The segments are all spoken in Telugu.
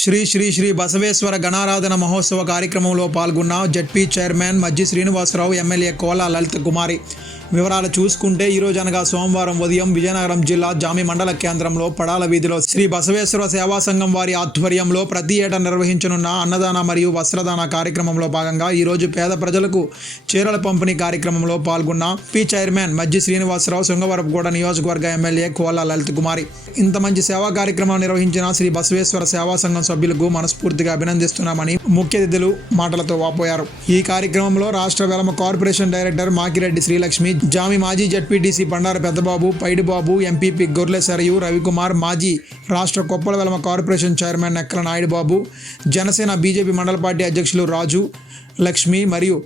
శ్రీ శ్రీ శ్రీ బసవేశ్వర గణారాధన మహోత్సవ కార్యక్రమంలో పాల్గొన్న ZP chairman Majji Srinivasarao MLA Kola Lalitha Kumari. వివరాలు చూసుకుంటే ఈ రోజు అనగా సోమవారం ఉదయం విజయనగరం జిల్లా జామి మండల కేంద్రంలో పడాల వీధిలో శ్రీ బసవేశ్వర సేవా సంఘం వారి ఆధ్వర్యంలో ప్రతి ఏటా నిర్వహించనున్న అన్నదాన మరియు వస్త్రదాన కార్యక్రమంలో భాగంగా ఈ రోజు పేద ప్రజలకు చీరల పంపిణీ కార్యక్రమంలో పాల్గొన్న పి చైర్మన్ మజ్జి శ్రీనివాసరావు శృంగవరపుగూడ నియోజకవర్గ ఎమ్మెల్యే కోలా లలిత్ కుమారి. ఇంత మంచి సేవా కార్యక్రమం నిర్వహించిన శ్రీ బసవేశ్వర సేవా సంఘం సభ్యులకు మనస్ఫూర్తిగా అభినందిస్తున్నామని ముఖ్య అతిథులు మాటలతో వాపోయారు. ఈ కార్యక్రమంలో రాష్ట్ర వెలమ కార్పొరేషన్ డైరెక్టర్ మాకిరెడ్డి శ్రీలక్ష్మి జామి మాజీ జడ్పీటీసీ బండారు పెద్దబాబు పైడిబాబు ఎంపీపీ గొర్లె సరయు రవికుమార్ మాజీ రాష్ట్ర Koppala Velama corporation chairman Nekkala Naidubabu Janasena BJP మండల పార్టీ అధ్యక్షులు రాజు లక్ష్మి మరియు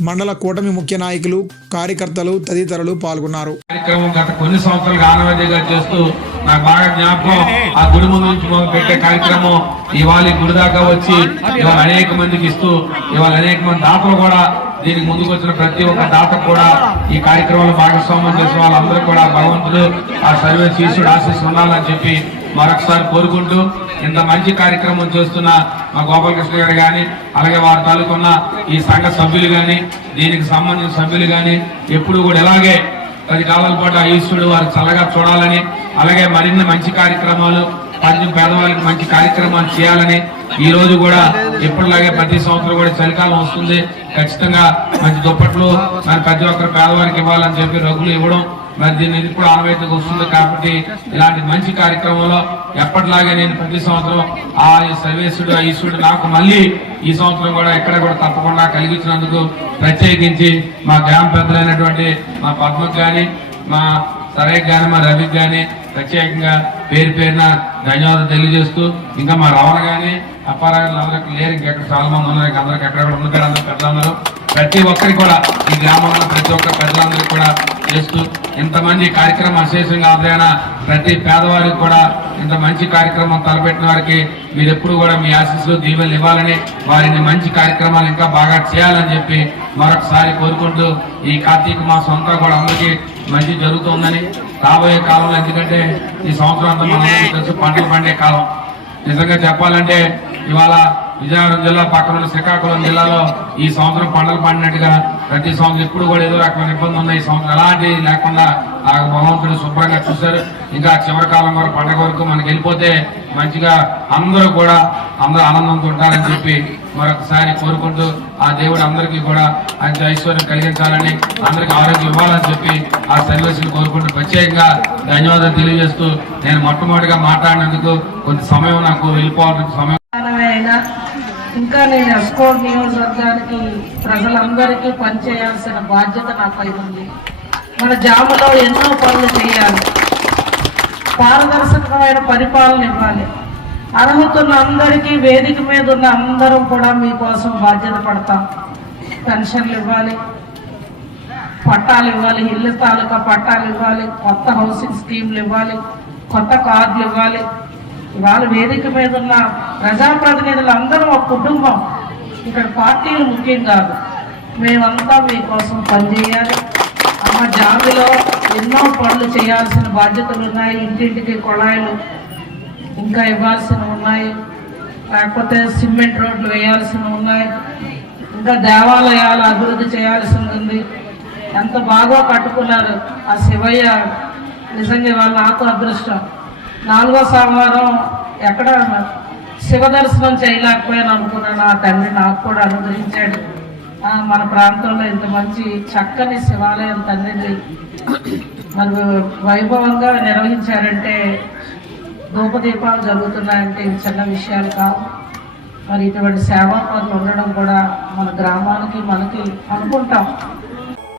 మండల కూటమి ముఖ్య నాయకులు కార్యకర్తలు తదితరులు పాల్గొన్నారు. కార్యక్రమం గత కొన్ని సంవత్సరాలుగా ఆనవాయితీగా చేస్తూ నాకు బాగా జ్ఞాపకం ఆ గుడి ముందు నుంచి మొదలు పెట్టే కార్యక్రమం ఇవాళ గుడి దాకా వచ్చి ఇవాళ అనేక మందికి ఇస్తూ ఇవాళ అనేక మంది దాతలు కూడా దీనికి ముందుకు వచ్చిన ప్రతి ఒక్క దాత కూడా ఈ కార్యక్రమంలో భాగస్వామ్యం చేసిన వాళ్ళందరూ కూడా భగవంతుడు ఆ సర్వే శీర్షుడు ఆశీస్సు ఉండాలని చెప్పి మరొకసారి కోరుకుంటూ ఇంత మంచి కార్యక్రమం చేస్తున్న మా గోపాలకృష్ణ గారు కానీ అలాగే వారి తాలూకున్న ఈ సంఘ సభ్యులు కానీ దీనికి సంబంధించిన సభ్యులు కానీ ఎప్పుడు కూడా ఇలాగే పది కాలాల పాటు ఆ ఈశ్వరుడు వారు చల్లగా చూడాలని అలాగే మరిన్ని మంచి కార్యక్రమాలు పది పేదవాళ్ళకి మంచి కార్యక్రమాలు చేయాలని ఈ రోజు కూడా ఎప్పటిలాగే ప్రతి సంవత్సరం కూడా చలికాలం వస్తుంది. ఖచ్చితంగా మంచి దుప్పట్లు మరి ప్రతి ఒక్కరు పేదవారికి ఇవ్వాలని చెప్పి రగులు ఇవ్వడం మరి దీన్ని ఇది కూడా ఆనవాయితీగా వస్తుంది కాబట్టి ఇలాంటి మంచి కార్యక్రమంలో ఎప్పటిలాగే నేను ప్రతి సంవత్సరం ఆ సర్వేశ్వరుడు ఆ ఈశ్వరుడు నాకు మళ్ళీ ఈ సంవత్సరం కూడా ఎక్కడ కూడా తప్పకుండా కలిగించినందుకు ప్రత్యేకించి మా గ్రామ పెద్దలైనటువంటి మా పద్మకు కానీ మా సరే కానీ మా రవికి కానీ ప్రత్యేకంగా పేరు పేరున ధన్యవాదాలు తెలియజేస్తూ ఇంకా మా రవణ కానీ అప్పారావు అందరికి లేరు. ఇంకెక్కడ చాలా మంది ఉన్నారు. ఇంకా అందరికి ఎక్కడ కూడా ఉన్నారు అందరూ పెద్దలందరూ ప్రతి ఒక్కరికి కూడా ఈ గ్రామంలో ప్రతి ఒక్క పెద్దలందరికీ కూడా చేస్తూ ఇంతమంది కార్యక్రమం అశేషంగా ఆదరణ ప్రతి పేదవారికి కూడా ఇంత మంచి కార్యక్రమం తలపెట్టిన వారికి మీరు ఎప్పుడు కూడా మీ ఆశీస్సులు దీవెలు ఇవ్వాలని వారిని మంచి కార్యక్రమాలు ఇంకా బాగా చేయాలని చెప్పి మరొకసారి కోరుకుంటూ ఈ కార్తీక మాసం అంతా కూడా అందరికీ మంచి జరుగుతుందని రాబోయే కాలంలో ఎందుకంటే ఈ సంవత్సరం అంతా మనందరికీ తెలుసు పంటలు పండే కాలం. నిజంగా చెప్పాలంటే ఇవాళ విజయనగరం జిల్లా పక్కన శ్రీకాకుళం జిల్లాలో ఈ సంవత్సరం పంటలు పండినట్టుగా ప్రతి సంవత్సరం ఎప్పుడు కూడా ఏదో రకమైన ఇబ్బంది ఉంది ఈ సంవత్సరం అలాంటి లేకుండా ఆ భగవంతుడు శుభ్రంగా చూశారు. ఇంకా చివరి కాలం వరకు పండగ వరకు మనకి వెళ్ళిపోతే మంచిగా అందరూ కూడా అందరూ ఆనందంతో ఉంటారని చెప్పి మరొకసారి కోరుకుంటూ ఆ దేవుడు అందరికీ కూడా అంత ఐశ్వర్యం కలిగించాలని అందరికి ఆరోగ్యం ఇవ్వాలని చెప్పి ఆ సర్వీసులు కోరుకుంటూ ప్రత్యేకంగా ధన్యవాదాలు తెలియజేస్తూ నేను మొట్టమొదటిగా మాట్లాడినందుకు కొంత సమయం నాకు వెళ్ళిపోవాల్సిన సమయం. ఇంకా నేను ఎస్కో నియోజకవర్గానికి ప్రజలందరికీ పనిచేయాల్సిన బాధ్యత నాపై ఉంది. మన జాములో ఎన్నో పనులు చేయాలి. పారదర్శకమైన పరిపాలన ఇవ్వాలి. అర్హతున్న అందరికీ వేదిక మీద ఉన్న అందరం కూడా మీకోసం బాధ్యత పడతాం. పెన్షన్లు ఇవ్వాలి. పట్టాలు ఇవ్వాలి. ఇల్లు తాలూకా పట్టాలు ఇవ్వాలి. కొత్త హౌసింగ్ స్కీమ్లు ఇవ్వాలి. కొత్త కార్డులు ఇవ్వాలి. ఇవాళ వేదిక మీద ఉన్న ప్రజాప్రతినిధులు అందరూ ఒక కుటుంబం ఇక్కడ పార్టీలు ముఖ్యం కాదు. మేమంతా మీకోసం పనిచేయాలి అమ్మ జాబిలో ఎన్నో పనులు చేయాల్సిన బాధ్యతలు ఉన్నాయి. ఇంటింటికి కుళాయిలు ఇంకా ఇవ్వాల్సినవి ఉన్నాయి. లేకపోతే సిమెంట్ రోడ్లు వేయాల్సినవి ఉన్నాయి. ఇంకా దేవాలయాలు అభివృద్ధి చేయాల్సి ఉంది. ఎంత బాగా కట్టుకున్నారు ఆ శివయ్య. నిజంగా వాళ్ళ నాకు అదృష్టం. నాలుగో సోమవారం ఎక్కడ శివ దర్శనం చేయలేకపోయాను అనుకున్నాను. ఆ తండ్రి నాకు కూడా అనుగ్రహించాడు. మన ప్రాంతంలో ఇంత మంచి చక్కని శివాలయం తండ్రిని మరి వైభవంగా నిర్వహించారంటే ధూపదీపాలు జరుగుతున్నాయంటే ఇవి చిన్న విషయాలు కావు. మరి ఇటువంటి సేవా పనులు ఉండడం కూడా మన గ్రామానికి మనకి అనుకుంటాం.